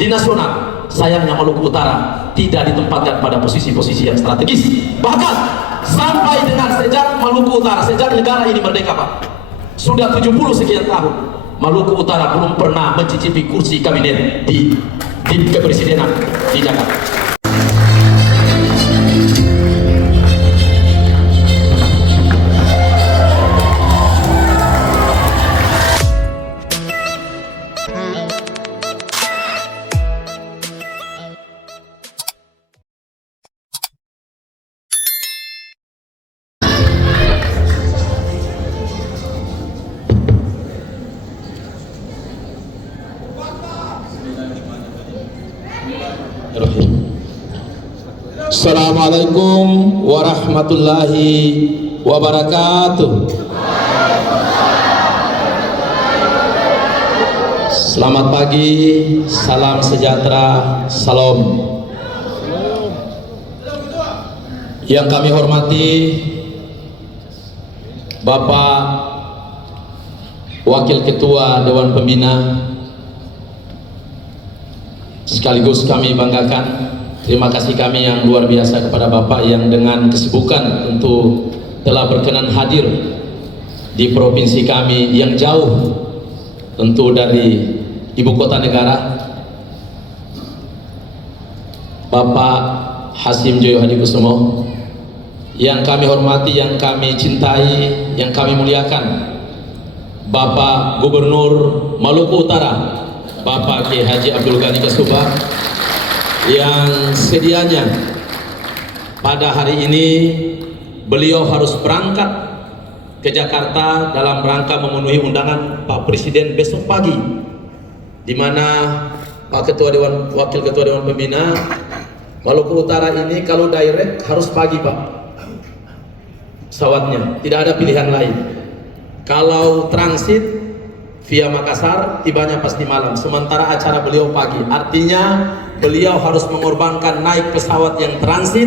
di nasional. Sayangnya Maluku Utara tidak ditempatkan pada posisi-posisi yang strategis. Bahkan sampai dengan sejak Maluku Utara, sejak negara ini merdeka Pak, sudah 70 sekian tahun, Maluku Utara belum pernah mencicipi kursi kabinet di kepresidenan di Jakarta. Assalamualaikum warahmatullahi wabarakatuh. Selamat pagi, salam sejahtera, salam. Yang kami hormati Bapak Wakil Ketua Dewan Pembina, sekaligus kami banggakan, terima kasih kami yang luar biasa kepada Bapak yang dengan kesibukan tentu telah berkenan hadir di provinsi kami yang jauh tentu dari ibu kota negara. Bapak Hasim Joyo Hadikusumo yang kami hormati, yang kami cintai, yang kami muliakan, Bapak Gubernur Maluku Utara Bapak Kiai Haji Abdul Ghani Kasubag, yang sedianya pada hari ini beliau harus berangkat ke Jakarta dalam rangka memenuhi undangan Pak Presiden besok pagi, di mana Pak Ketua Dewan, Wakil Ketua Dewan Pembina Maluku Utara ini kalau direct harus pagi Pak pesawatnya, tidak ada pilihan lain. Kalau transit via Makassar tibanya pasti malam, sementara acara beliau pagi, artinya beliau harus mengorbankan naik pesawat yang transit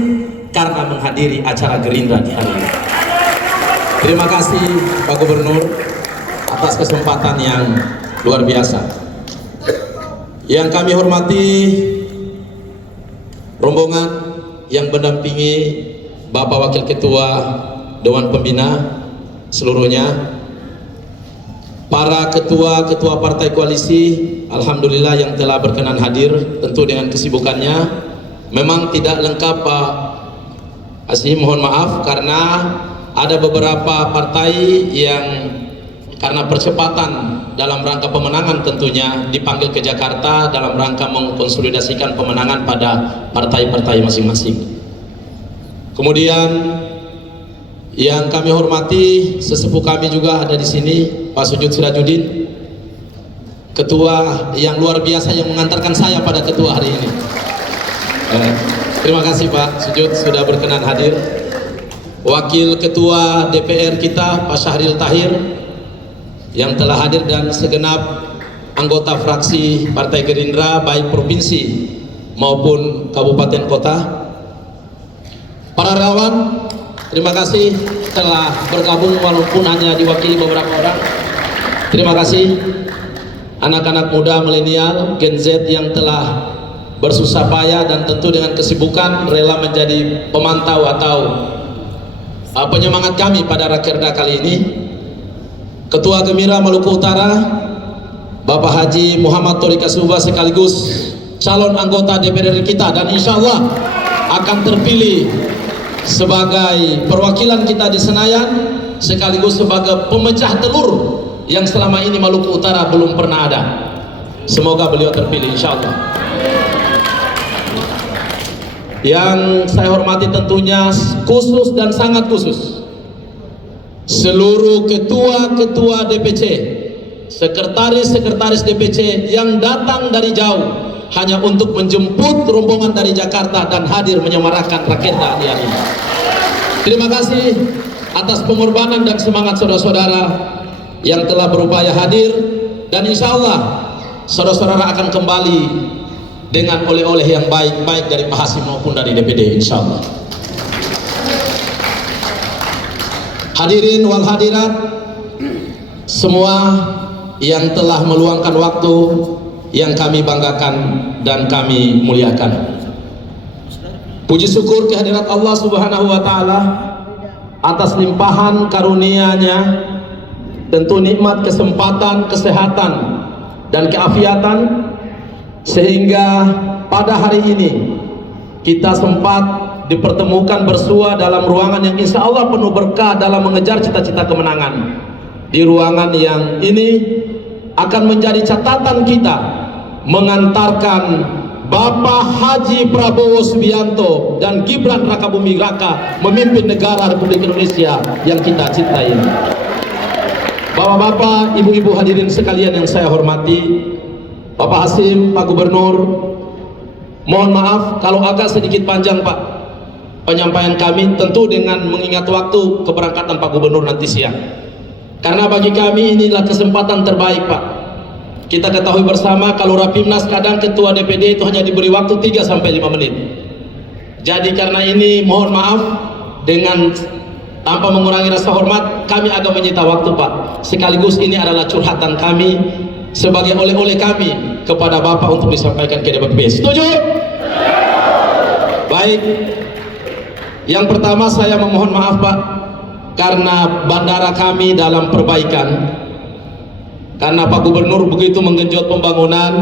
karena menghadiri acara Gerindra di hari ini. Terima kasih Pak Gubernur atas kesempatan yang luar biasa. Yang kami hormati rombongan yang mendampingi Bapak Wakil Ketua Dewan Pembina seluruhnya, para ketua-ketua partai koalisi, alhamdulillah yang telah berkenan hadir tentu dengan kesibukannya. Memang tidak lengkap Pak Hasim, mohon maaf karena ada beberapa partai yang karena percepatan dalam rangka pemenangan tentunya dipanggil ke Jakarta dalam rangka mengkonsolidasikan pemenangan pada partai-partai masing-masing. Kemudian yang kami hormati sesepuh kami juga ada di sini, Pak Sujud Sirajudin, ketua yang luar biasa yang mengantarkan saya pada ketua hari ini. Terima kasih Pak Sujud sudah berkenan hadir. Wakil Ketua DPR kita Pak Syahril Tahir yang telah hadir, dan segenap anggota fraksi Partai Gerindra baik provinsi maupun kabupaten kota. Para relawan, terima kasih telah bergabung walaupun hanya diwakili beberapa orang. Terima kasih anak-anak muda milenial Gen Z yang telah bersusah payah dan tentu dengan kesibukan rela menjadi pemantau atau penyemangat kami pada Rakerda kali ini. Ketua Gembira Maluku Utara Bapak Haji Muhammad Tori Kasubag sekaligus calon anggota DPR kita, dan insya Allah akan terpilih sebagai perwakilan kita di Senayan sekaligus sebagai pemecah telur yang selama ini Maluku Utara belum pernah ada. Semoga beliau terpilih insya Allah. Yang saya hormati tentunya khusus dan sangat khusus seluruh ketua-ketua DPC, sekretaris-sekretaris DPC yang datang dari jauh hanya untuk menjemput rombongan dari Jakarta dan hadir menyemarakan Rakerda di hari ini. Terima kasih atas pengorbanan dan semangat saudara-saudara yang telah berupaya hadir, dan insya Allah saudara-saudara akan kembali dengan oleh-oleh yang baik-baik dari Pak Hasim maupun dari DPD insya Allah. Hadirin wal hadirat semua yang telah meluangkan waktu yang kami banggakan dan kami muliakan. Puji syukur kehadirat Allah Subhanahu wa Ta'ala atas limpahan karunia-Nya, tentu nikmat kesempatan, kesehatan, dan keafiatan, sehingga pada hari ini kita sempat dipertemukan bersua dalam ruangan yang insya Allah penuh berkah dalam mengejar cita-cita kemenangan. Di ruangan yang ini akan menjadi catatan kita mengantarkan Bapak Haji Prabowo Subianto dan Gibran Rakabuming Raka memimpin negara Republik Indonesia yang kita cintai. Bapak-bapak, ibu-ibu hadirin sekalian yang saya hormati, Bapak Hasim, Pak Gubernur, mohon maaf kalau agak sedikit panjang Pak penyampaian kami, tentu dengan mengingat waktu keberangkatan Pak Gubernur nanti siang. Karena bagi kami inilah kesempatan terbaik Pak. Kita ketahui bersama kalau Rapimnas kadang ketua DPD itu hanya diberi waktu 3-5 menit. Jadi karena ini mohon maaf, dengan tanpa mengurangi rasa hormat kami agak menyita waktu Pak. Sekaligus ini adalah curhatan kami sebagai oleh-oleh kami kepada Bapak untuk disampaikan ke DPP. Setuju? Baik. Yang pertama saya memohon maaf Pak, karena bandara kami dalam perbaikan. Karena Pak Gubernur begitu menggenjot pembangunan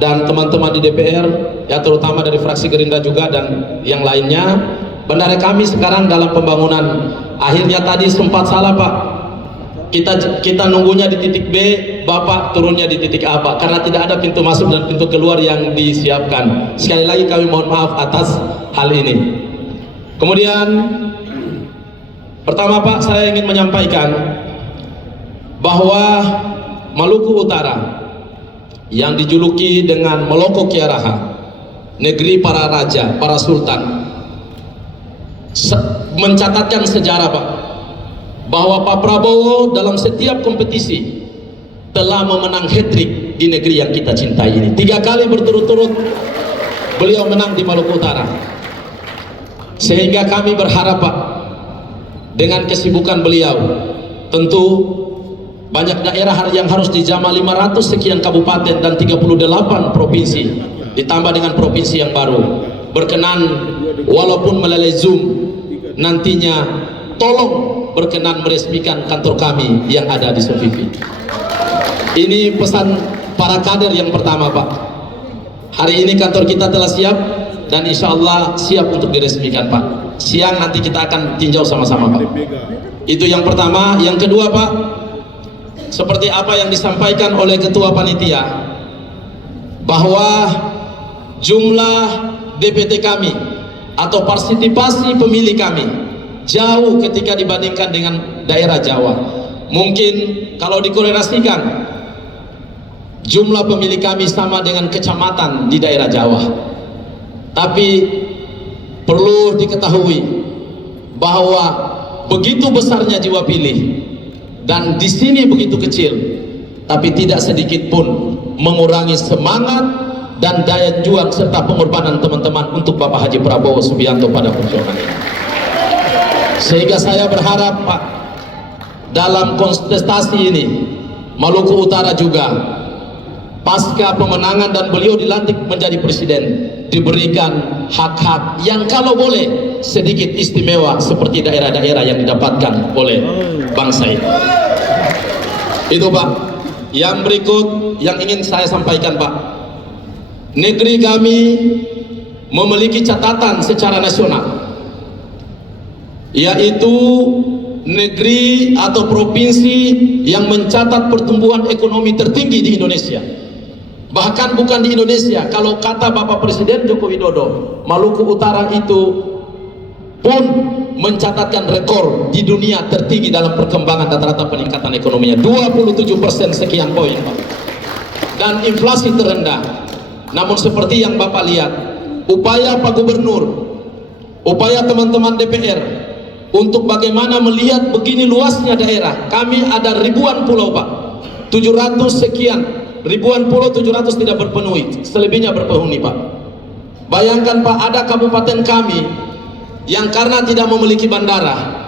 dan teman-teman di DPR, ya terutama dari fraksi Gerindra juga dan yang lainnya, bandara kami sekarang dalam pembangunan. Akhirnya tadi sempat salah Pak. Kita nunggunya di titik B, Bapak turunnya di titik A Pak, karena tidak ada pintu masuk dan pintu keluar yang disiapkan. Sekali lagi kami mohon maaf atas hal ini. Kemudian pertama Pak, saya ingin menyampaikan bahwa Maluku Utara yang dijuluki dengan Moloko Kiaraha, negeri para raja, para sultan, mencatatkan sejarah Pak, bahwa Pak Prabowo dalam setiap kompetisi telah memenang hat-trick di negeri yang kita cintai ini. 3 kali berturut-turut beliau menang di Maluku Utara. Sehingga kami berharap Pak, dengan kesibukan beliau, tentu banyak daerah yang harus dijamah 500 sekian kabupaten dan 38 provinsi, ditambah dengan provinsi yang baru, berkenan walaupun melalui Zoom nantinya tolong berkenan meresmikan kantor kami yang ada di Sevivi. Ini pesan para kader yang pertama Pak. Hari ini kantor kita telah siap dan insya Allah siap untuk diresmikan Pak. Siang nanti kita akan tinjau sama-sama Pak. Itu yang pertama. Yang kedua Pak, seperti apa yang disampaikan oleh Ketua Panitia, bahwa jumlah DPT kami atau partisipasi pemilih kami jauh ketika dibandingkan dengan daerah Jawa. Mungkin kalau dikorelasikan, jumlah pemilih kami sama dengan kecamatan di daerah Jawa. Tapi perlu diketahui bahwa begitu besarnya jiwa pilih dan di sini begitu kecil, tapi tidak sedikit pun mengurangi semangat dan daya juang serta pengorbanan teman-teman untuk Bapak Haji Prabowo Subianto pada perjuangan ini. Sehingga saya berharap Pak, dalam kontestasi ini Maluku Utara juga pasca pemenangan dan beliau dilantik menjadi presiden, diberikan hak-hak yang kalau boleh sedikit istimewa seperti daerah-daerah yang didapatkan oleh bangsa ini. Itu Pak. Yang berikut yang ingin saya sampaikan Pak, negeri kami memiliki catatan secara nasional, yaitu negeri atau provinsi yang mencatat pertumbuhan ekonomi tertinggi di Indonesia. Bahkan bukan di Indonesia, kalau kata Bapak Presiden Joko Widodo, Maluku Utara itu pun mencatatkan rekor di dunia tertinggi dalam perkembangan rata-rata peningkatan ekonominya, 27% sekian poin Pak. Dan inflasi terendah. Namun seperti yang Bapak lihat, upaya Pak Gubernur, upaya teman-teman DPR untuk bagaimana melihat begini luasnya daerah. Kami ada ribuan pulau Pak, 700 sekian, ribuan pulau, 700 tidak berpenuhi, selebihnya berpenghuni Pak. Bayangkan Pak, ada kabupaten kami yang karena tidak memiliki bandara.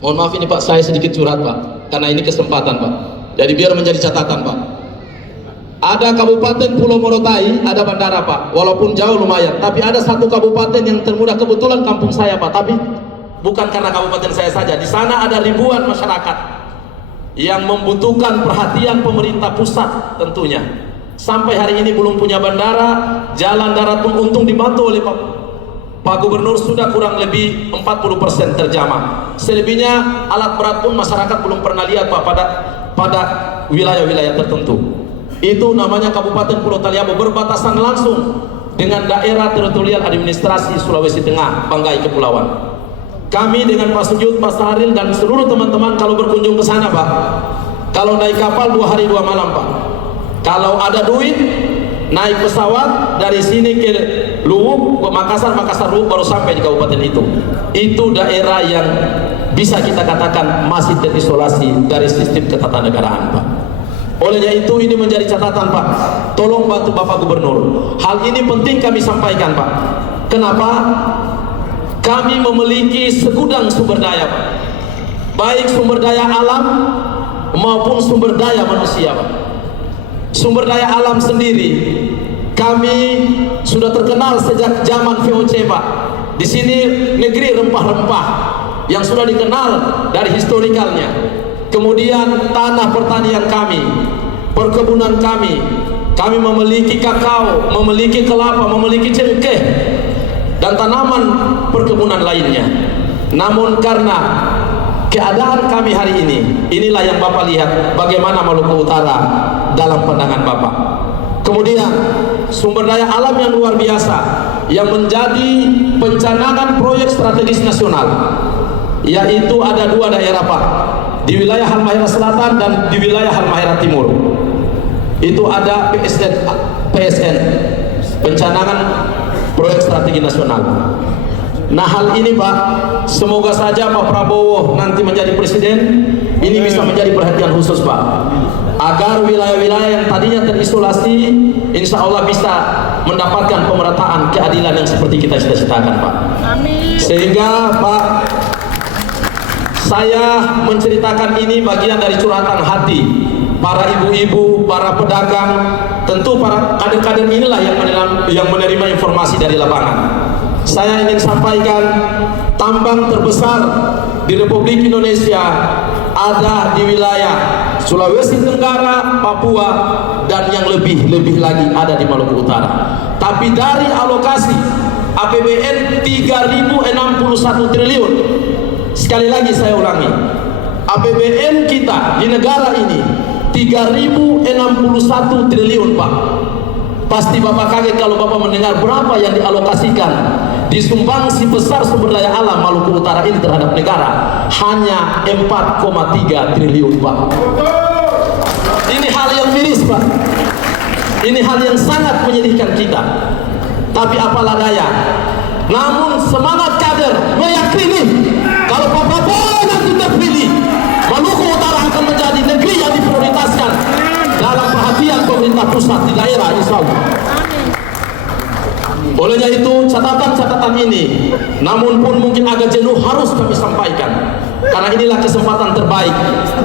Mohon maaf ini Pak, saya sedikit curhat Pak, karena ini kesempatan Pak, jadi biar menjadi catatan Pak. Ada Kabupaten Pulau Morotai, ada bandara Pak, walaupun jauh lumayan. Tapi ada satu kabupaten yang termuda, kebetulan kampung saya Pak. Tapi bukan karena kabupaten saya saja. Di sana ada ribuan masyarakat yang membutuhkan perhatian pemerintah pusat tentunya. Sampai hari ini belum punya bandara, jalan darat pun untung dibantu oleh Pak Gubernur sudah kurang lebih 40% terjamah. Selebihnya alat berat pun masyarakat belum pernah lihat Pak pada wilayah-wilayah tertentu. Itu namanya Kabupaten Pulau Taliabu, berbatasan langsung dengan daerah teritorial administrasi Sulawesi Tengah, Banggai Kepulauan. Kami dengan Pak Sujud, Pak Sahril dan seluruh teman-teman kalau berkunjung ke sana Pak, kalau naik kapal 2 hari 2 malam Pak, kalau ada duit naik pesawat dari sini ke Luwuk, ke Makassar, Luwuk baru sampai di kabupaten itu. Itu daerah yang bisa kita katakan masih terisolasi dari sistem ketatanegaraan Pak. Olehnya itu ini menjadi catatan Pak, tolong bantu Bapak Gubernur. Hal ini penting kami sampaikan Pak. Kenapa? Kami memiliki segudang sumber daya Pak, baik sumber daya alam maupun sumber daya manusia Pak. Sumber daya alam sendiri kami sudah terkenal sejak zaman VOC Pak. Di sini negeri rempah-rempah yang sudah dikenal dari historikalnya. Kemudian tanah pertanian kami, perkebunan kami memiliki kakao, memiliki kelapa, memiliki cengkeh dan tanaman perkebunan lainnya. Namun karena keadaan kami hari ini, inilah yang Bapak lihat bagaimana Maluku Utara dalam pandangan Bapak. Kemudian sumber daya alam yang luar biasa yang menjadi pencanangan proyek strategis nasional, yaitu ada 2 daerah Pak, di wilayah Halmahera Selatan dan di wilayah Halmahera Timur. Itu ada PSN, pencanangan proyek strategi nasional. Nah hal ini Pak, semoga saja Pak Prabowo nanti menjadi presiden, ini bisa menjadi perhatian khusus Pak, agar wilayah-wilayah yang tadinya terisolasi insya Allah bisa mendapatkan pemerataan keadilan yang seperti kita cita-citakan Pak. Amin. Sehingga Pak, saya menceritakan ini bagian dari curhatan hati para ibu-ibu, para pedagang, tentu para kader-kader inilah yang menerima informasi dari lapangan. Saya ingin sampaikan, tambang terbesar di Republik Indonesia ada di wilayah Sulawesi Tenggara, Papua, dan yang lebih lagi ada di Maluku Utara. Tapi dari alokasi APBN 3.061 triliun, sekali lagi saya ulangi, APBN kita di negara ini 3.061 triliun Pak. Pasti Bapak kaget kalau Bapak mendengar berapa yang dialokasikan disumbangsi besar sumber daya alam Maluku Utara ini terhadap negara, hanya 4,3 triliun Pak. Ini hal yang miris Pak, ini hal yang sangat menyedihkan kita. Tapi apalah daya, namun semangat kader meyakini kalau Pak Prabowo nanti terpilih, Maluku Utara akan menjadi negeri yang diprioritaskan dalam perhatian pemerintah pusat di daerah, insya Allah. Olehnya itu catatan-catatan ini, namun pun mungkin agak jenuh, harus kami sampaikan karena inilah kesempatan terbaik,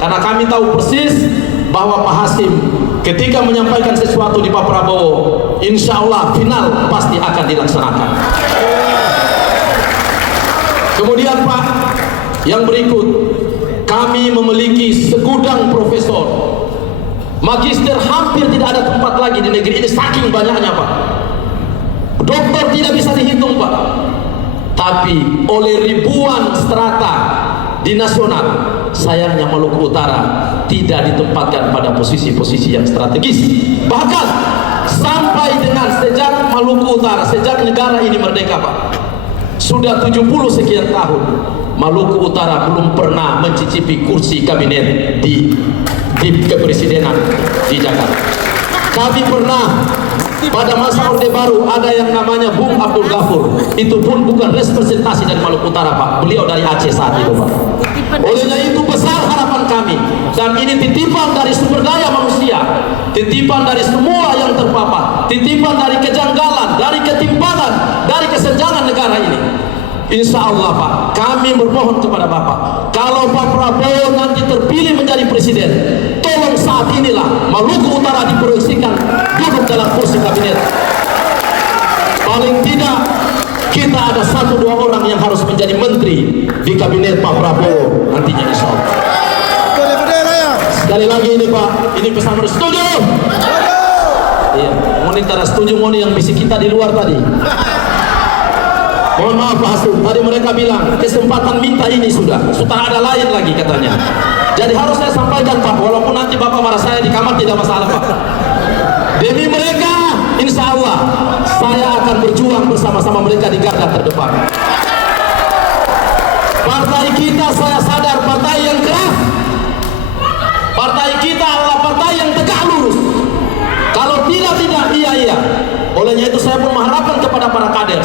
karena kami tahu persis bahwa Pak Hasim ketika menyampaikan sesuatu di Pak Prabowo, insya Allah final pasti akan dilaksanakan. Kemudian Pak, yang berikut, kami memiliki segudang profesor, magister, hampir tidak ada tempat lagi di negeri ini saking banyaknya Pak. Dokter tidak bisa dihitung Pak. Tapi oleh ribuan strata di nasional, sayangnya Maluku Utara tidak ditempatkan pada posisi-posisi yang strategis. Bahkan sampai dengan sejak Maluku Utara, sejak negara ini merdeka Pak, sudah 70 sekian tahun Maluku Utara belum pernah mencicipi kursi kabinet di kepresidenan di Jakarta. Kami pernah pada masa Orde Baru ada yang namanya Bung Abdul Ghafur, itu pun bukan representasi dari Maluku Utara Pak, beliau dari Aceh saat itu Pak. Olehnya itu besar harapan kami, dan ini titipan dari sumber daya manusia, titipan dari semua yang terpapar, titipan dari kejanggalan, dari ketimpangan, dari kesenjangan negara ini. Insya Allah Pak, kami bermohon kepada Bapak, kalau Pak Prabowo nanti terpilih menjadi presiden, tolong saat inilah Maluku Utara diproyeksikan duduk dalam kursi kabinet. Paling tidak kita ada 1-2 orang yang harus menjadi menteri di kabinet Pak Prabowo nantinya, insya Allah. Sekali lagi ini Pak, ini pesan harus setuju. Iya, monitor setuju moni yang bisik kita di luar tadi. Mohon maaf Pak Hasim, tadi mereka bilang kesempatan minta ini sudah ada lain lagi katanya. Jadi harus saya sampaikan Pak, walaupun nanti Bapak marah saya di kamar tidak masalah Pak. Demi mereka, insya Allah saya akan berjuang bersama-sama mereka di garda terdepan. Partai kita saya sadar partai yang keras. Partai kita adalah partai yang tegak lurus. Kalau tidak, iya. Olehnya itu saya pun mengharapkan kepada para kader,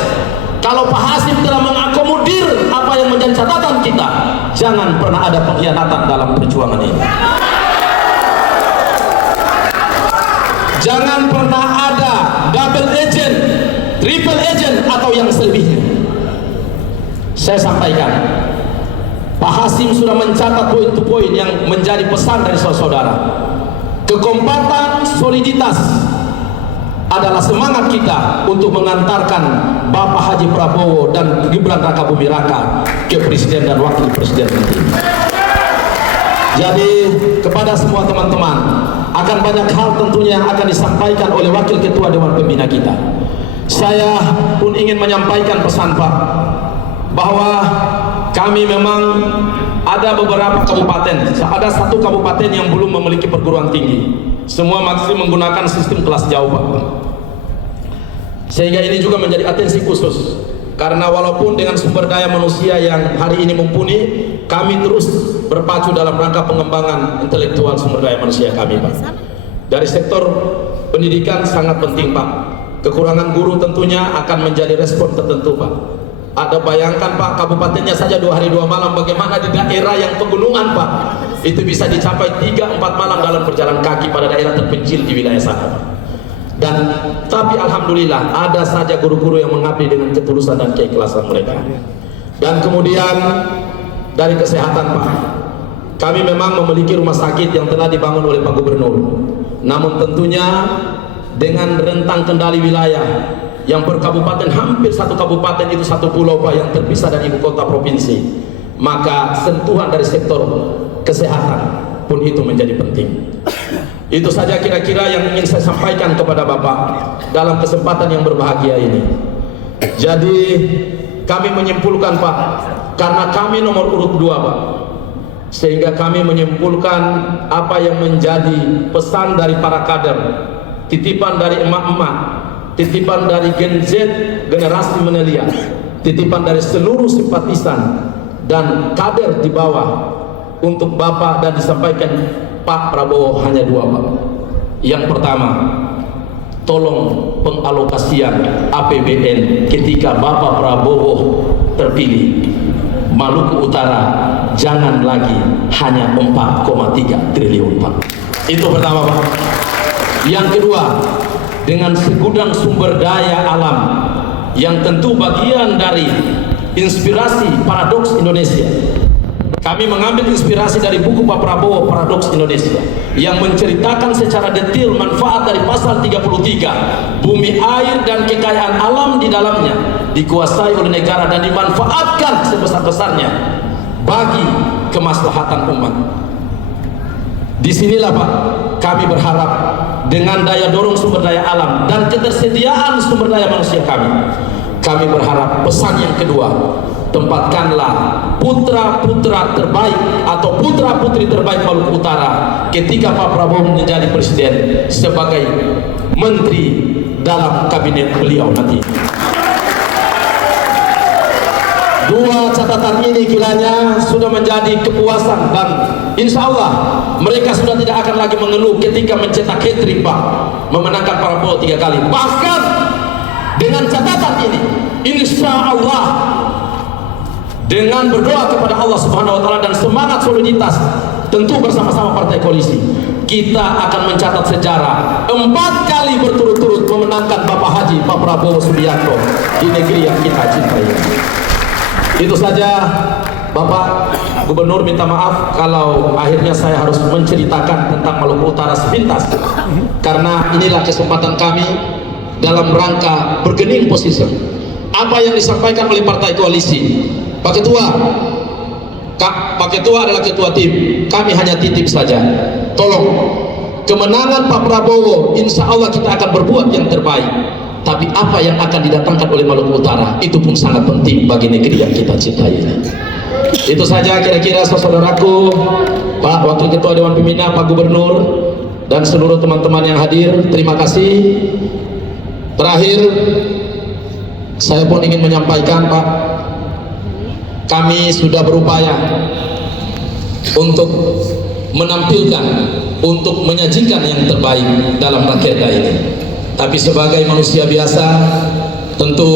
kalau Pak Hasim telah mengakomodir apa yang menjadi catatan kita, jangan pernah ada pengkhianatan dalam perjuangan ini. Jangan pernah ada double agent, triple agent atau yang selebihnya. Saya sampaikan, Pak Hasim sudah mencatat poin to poin yang menjadi pesan dari saudara. Kekompakan, soliditas adalah semangat kita untuk mengantarkan Bapak Haji Prabowo dan Gibran Raka Buming Raka ke presiden dan wakil presiden nanti. Jadi kepada semua teman-teman, akan banyak hal tentunya yang akan disampaikan oleh wakil ketua Dewan Pembina kita. Saya pun ingin menyampaikan pesan Pak, bahwa kami memang ada beberapa kabupaten, ada 1 kabupaten yang belum memiliki perguruan tinggi. Semua masih menggunakan sistem kelas jauh Pak. Sehingga ini juga menjadi atensi khusus, karena walaupun dengan sumber daya manusia yang hari ini mumpuni, kami terus berpacu dalam rangka pengembangan intelektual sumber daya manusia kami Pak. Dari sektor pendidikan sangat penting Pak. Kekurangan guru tentunya akan menjadi respon tertentu Pak. Ada bayangkan Pak, kabupatennya saja 2 hari 2 malam, bagaimana di daerah yang pegunungan Pak, itu bisa dicapai 3-4 malam dalam berjalan kaki pada daerah terpencil di wilayah sana. Dan tapi alhamdulillah ada saja guru-guru yang mengabdi dengan ketulusan dan keikhlasan mereka. Dan kemudian dari kesehatan Pak, kami memang memiliki rumah sakit yang telah dibangun oleh Pak Gubernur, namun tentunya dengan rentang kendali wilayah yang per kabupaten, hampir 1 kabupaten itu 1 pulau Pak, yang terpisah dari ibu kota provinsi, maka sentuhan dari sektor kesehatan pun itu menjadi penting. Itu saja kira-kira yang ingin saya sampaikan kepada Bapak dalam kesempatan yang berbahagia ini. Jadi kami menyimpulkan Pak, karena kami nomor urut 2 Pak, sehingga kami menyimpulkan apa yang menjadi pesan dari para kader, titipan dari emak-emak, titipan dari Gen Z, generasi milenial, titipan dari seluruh simpatisan dan kader di bawah untuk Bapak, dan disampaikan Pak Prabowo hanya 2 Pak. Yang pertama, tolong pengalokasian APBN ketika Bapak Prabowo terpilih, Maluku Utara jangan lagi hanya 4,3 triliun Pak. Itu pertama Pak. Yang kedua, dengan segudang sumber daya alam yang tentu bagian dari inspirasi Paradoks Indonesia. Kami mengambil inspirasi dari buku Pak Prabowo, Paradoks Indonesia, yang menceritakan secara detail manfaat dari pasal 33, bumi, air, dan kekayaan alam di dalamnya dikuasai oleh negara dan dimanfaatkan sebesar-besarnya bagi kemaslahatan umat. Disinilah Pak, kami berharap dengan daya dorong sumber daya alam dan ketersediaan sumber daya manusia kami berharap pesan yang kedua, tempatkanlah putra-putra terbaik atau putra-putri terbaik Maluku Utara ketika Pak Prabowo menjadi presiden sebagai menteri dalam kabinet beliau nanti. 2 catatan ini kiranya sudah menjadi kepuasan, dan insya Allah mereka sudah tidak akan lagi mengeluh ketika mencetak hat-trick Pak, memenangkan Prabowo 3 kali. Bahkan dengan catatan ini, insya Allah dengan berdoa kepada Allah Subhanahu Wa Taala dan semangat soliditas tentu bersama-sama partai koalisi, kita akan mencatat sejarah 4 kali berturut-turut memenangkan Bapak Haji Pak Prabowo Subianto di negeri yang kita cintai. Itu saja Bapak Gubernur minta maaf kalau akhirnya saya harus menceritakan tentang Maluku Utara sepintas, karena inilah kesempatan kami dalam rangka bargaining position. Apa yang disampaikan oleh partai koalisi, Pak Ketua adalah ketua tim, kami hanya titip saja, tolong kemenangan Pak Prabowo insya Allah kita akan berbuat yang terbaik, tapi apa yang akan didatangkan oleh Maluku Utara itu pun sangat penting bagi negeri yang kita cintai ini. Itu saja kira-kira saudaraku, Pak Wakil Ketua Dewan Pembina, Pak Gubernur, dan seluruh teman-teman yang hadir, terima kasih. Terakhir, saya pun ingin menyampaikan, Pak, kami sudah berupaya untuk menampilkan, untuk menyajikan yang terbaik dalam rakerda ini. Tapi sebagai manusia biasa, tentu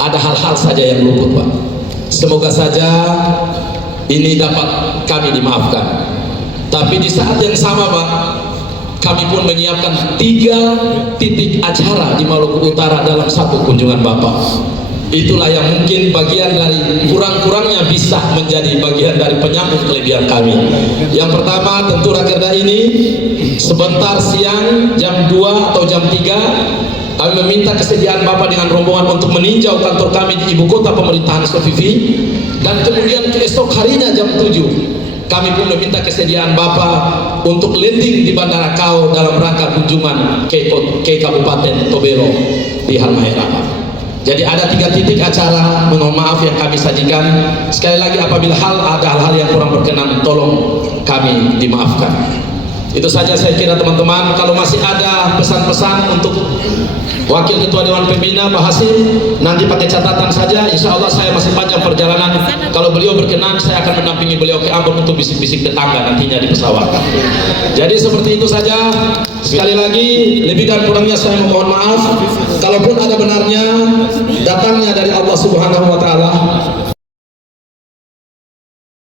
ada hal-hal saja yang luput, Pak. Semoga saja ini dapat kami dimaafkan. Tapi di saat yang sama, Pak, kami pun menyiapkan 3 titik acara di Maluku Utara dalam satu kunjungan Bapak. Itulah yang mungkin bagian dari kurang-kurangnya bisa menjadi bagian dari penyambung kelebihan kami. Yang pertama, tentu rakerda ini sebentar siang jam 2 atau jam 3 kami meminta kesediaan Bapak dengan rombongan untuk meninjau kantor kami di ibu kota pemerintahan Sofifi, dan kemudian keesok harinya jam 7 kami pun meminta kesediaan Bapak untuk landing di Bandara Kau dalam rangka kunjungan ke Kabupaten Tobelo di Halmahera. Jadi ada 3 titik acara, mohon maaf yang kami sajikan. Sekali lagi, apabila ada hal-hal yang kurang berkenan, tolong kami dimaafkan. Itu saja saya kira teman-teman. Kalau masih ada pesan-pesan untuk Wakil Ketua Dewan Pembina Pak Hasim, nanti pakai catatan saja. Insya Allah saya masih panjang perjalanan. Kalau beliau berkenan, saya akan mendampingi beliau ke Ambon untuk bisik-bisik tetangga nantinya di pesawat. Jadi seperti itu saja. Sekali lagi, lebih dan kurangnya saya mohon maaf. Kalaupun ada benarnya, datangnya dari Allah Subhanahu Wa Taala.